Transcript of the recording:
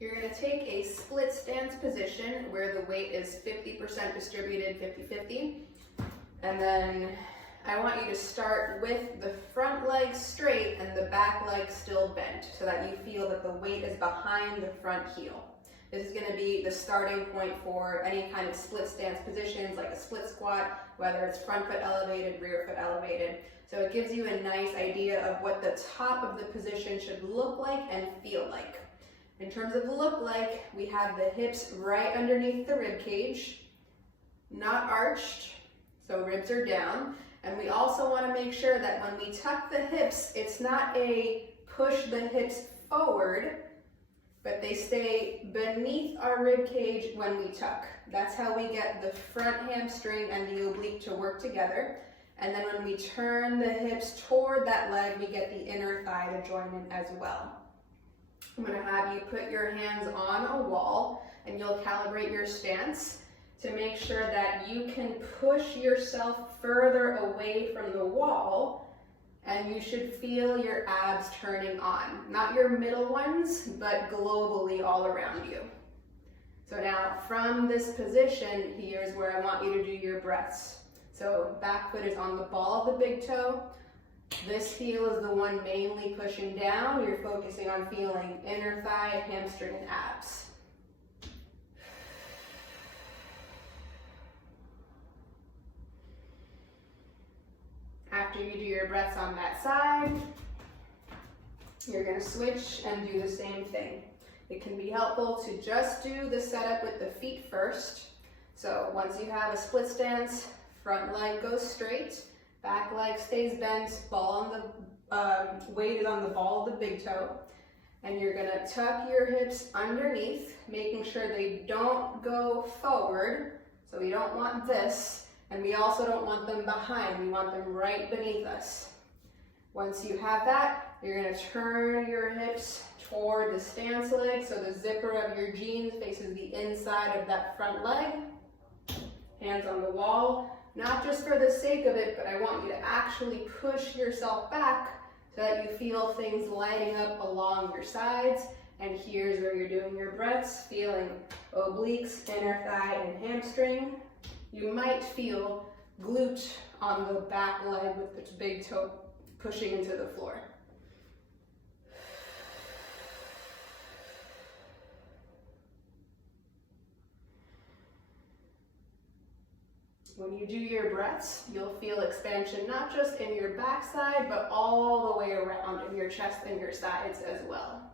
You're going to take a split stance position where the weight is 50% distributed, 50-50. And then I want you to start with the front leg straight and the back leg still bent so that you feel that the weight is behind the front heel. This is going to be the starting point for any kind of split stance positions like a split squat, whether it's front foot elevated, rear foot elevated. So it gives you a nice idea of what the top of the position should look like and feel like. In terms of look like, we have the hips right underneath the rib cage, not arched, so ribs are down. And we also want to make sure that when we tuck the hips, it's not a push the hips forward, but they stay beneath our rib cage when we tuck. That's how we get the front hamstring and the oblique to work together. And then when we turn the hips toward that leg, we get the inner thigh to join in as well. I'm going to have you put your hands on a wall and you'll calibrate your stance to make sure that you can push yourself further away from the wall, and you should feel your abs turning on. Not your middle ones, but globally all around you. So now from this position, here's where I want you to do your breaths. So back foot is on the ball of the big toe. This heel is the one mainly pushing down. You're focusing on feeling inner thigh, hamstring, and abs. After you do your breaths on that side, you're going to switch and do the same thing. It can be helpful to just do the setup with the feet first. So once you have a split stance, front leg goes straight, back leg stays bent, ball on the weight is on the ball of the big toe, and you're going to tuck your hips underneath, making sure they don't go forward. So we don't want this, and we also don't want them behind. We want them right beneath us. Once you have that, you're going to turn your hips toward the stance leg, so the zipper of your jeans faces the inside of that front leg. Hands on the wall. Not just for the sake of it, but I want you to actually push yourself back so that you feel things lighting up along your sides. And here's where you're doing your breaths, feeling obliques, inner thigh, and hamstring. You might feel glute on the back leg with its big toe pushing into the floor. When you do your breaths, you'll feel expansion not just in your backside, but all the way around in your chest and your sides as well.